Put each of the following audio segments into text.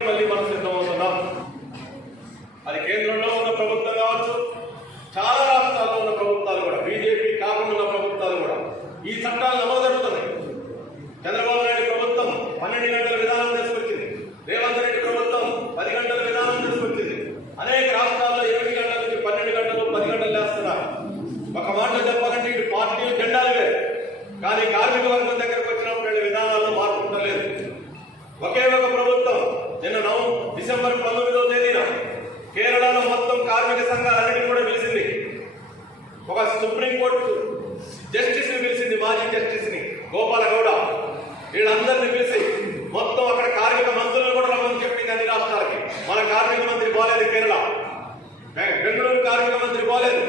మళ్ళీ మనం సిద్ధమవుతున్నాం అది కేంద్రంలో ఉన్న ప్రభుత్వం కావచ్చు చాలా రాష్ట్రాల్లో ఉన్న ప్రభుత్వాలు కూడా బీజేపీ కాకుండా ఉన్న ప్రభుత్వాలు కూడా ఈ చట్టాలు అమలు జరుగుతున్నాయి. చంద్రబాబు నాయుడు ప్రభుత్వం పన్నెండు గంటల విధానం తీసుకొచ్చింది. రేవంత్ రెడ్డి ప్రభుత్వం పది గంటల విధానం తీసుకొచ్చింది. అనేక రాష్ట్రాల్లో ఎనిమిది గంటల నుంచి పన్నెండు గంటలు పది గంటలు వేస్తున్నారు ఒక మాట చెప్పాలంటే ఇటు పార్టీలు జెండాలు వేరు. కానీ కార్మిక వర్గం దగ్గర డిసెంబర్ పంతొమ్మిదవ తేదీన కేరళలో మొత్తం కార్మిక సంఘాలన్నిటిని కూడా పిలిచింది. ఒక సుప్రీంకోర్టు జస్టిస్ని పిలిచింది మాజీ జస్టిస్ని గోపాల గౌడ. వీళ్ళందరినీ పిలిచి మొత్తం అక్కడ కార్మిక మంత్రులను కూడా రమ్మని చెప్పింది అన్ని రాష్ట్రాలకి. మన కార్మిక మంత్రి పోలేదు కేరళ. బెంగళూరు కార్మిక మంత్రి పోలేదు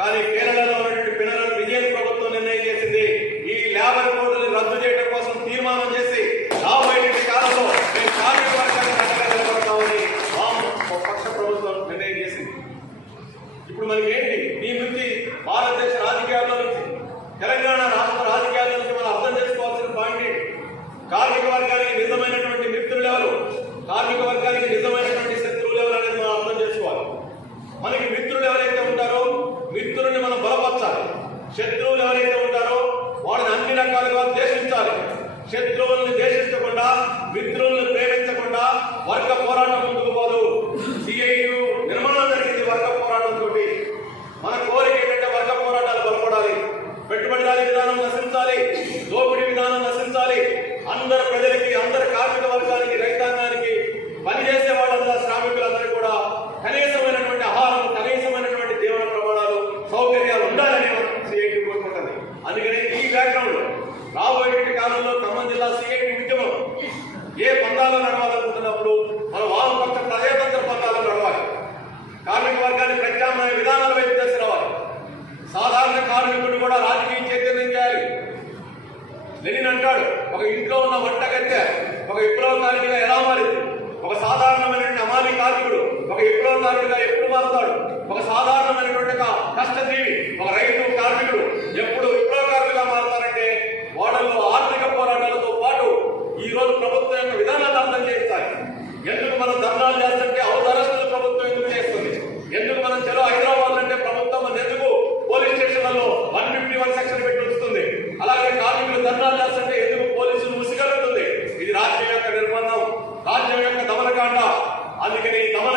కానీ కేరళలో ఉన్నటువంటి పిల్లలను విజయన్ మిత్రుల్ని మనం బలపరచాలి. శత్రువులు ఎవరైతే ఉంటారో వాళ్ళని అన్ని రకాలుగా ద్వేషించాలి. శత్రువుల్ని ద్వేషించకుండా మిత్రుల్ని ప్రేమించకుండా వర్గ పోరాటం ముందుకు పోదు. సిఐయు నిర్మాణం జరిగింది వర్గ పోరాటంతో మన కోరిక ఏంటంటే వర్గ పోరాటాలు బలపడాలి. పెట్టుబడిదారి విధానం నశించాలి. దోపిడీ విధానం నశించాలి. అందరు ప్రజలకి అందుకనే ఈ బ్యాక్గ్రౌండ్ రాబోయే కాలంలో ఖమ్మం జిల్లా సిఐటి ఉద్యమం. ఏ పందాలు నడవాలనుకుంటున్నప్పుడు మన వామపక్ష ప్రజాతంత్ర పందాలు నడవాలి. కార్మిక వర్గాన్ని ప్రత్యామ్నాయ విధానాలు వైపు తీసుకురావాలి. సాధారణ కార్మికుడు కూడా రాజకీయ చైతన్యం చేయాలి. లెనిన్ అంటాడు ఒక ఇంట్లో ఉన్న వంటగత్తె ఒక విప్లవకారుడిగా ఎలా మారింది? ఒక సాధారణమైనటువంటి అమాలి కార్మికుడు ఒక విప్లవకారుడిగా ఎప్పుడు మారుతాడు? ఒక సాధారణమైనటువంటి కష్టజీవి ఒక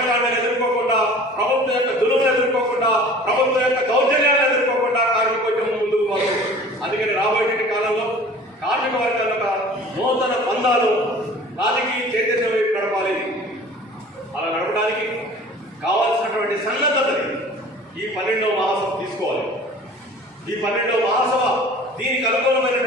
అందుకని ఎదుర్కోకుండా ప్రభుత్వం యొక్క దురువును ఎదుర్కోకుండా ప్రభుత్వం యొక్క దౌర్జన్యాలను ఎదుర్కోకుండా కార్మికోద్యమం ముందుకు పోతుంది అందుకని రాబోయే కాలంలో కార్మిక వర్గాల యొక్క నూతన బంధాలు రాజకీయ చైతన్యం వైపు నడపాలి. అలా నడపడానికి కావాల్సినటువంటి సన్నద్ధతని ఈ పన్నెండవ మహాసభ తీసుకోవాలి. ఈ పన్నెండవ మహాసభ దీనికి అనుకూలమైన